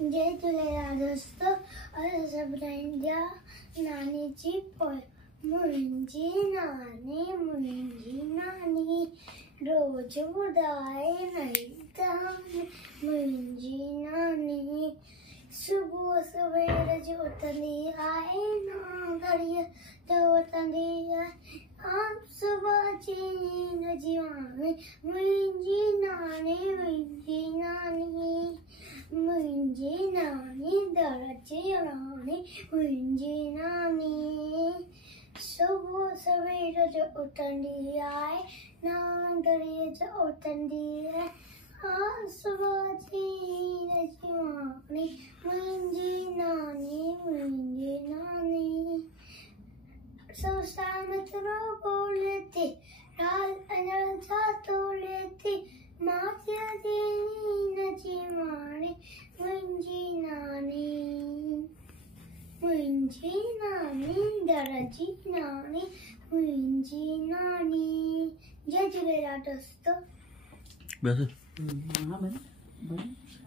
जय झूलेलाल दोस्तों और सब इंडिया नानी जी पोइ मुंहिंजी नानी रोज ॿुधाए नई कहानी मुंहिंजी नानी सुबुह सवेर जो उथंदी आहे न घड़ीअ जो उथंदी आहे आप सुबह जी नींद जी मानी मुंहिंजी नानी दरजी रानी मुंहिंजी नानी सुबुह सवेर जो उथंदी आहे न घड़ीअ जो उथंदी आहे सुबह जी नींद जी मानी मुंहिंजी नानी मित्रों बोले थे रात अनजा तोले थे मातिया देनी नजी माने मुंहिंजी नानी दरजी नानी मुंहिंजी नानी। जय झूलेलाल दोस्तों। हाँ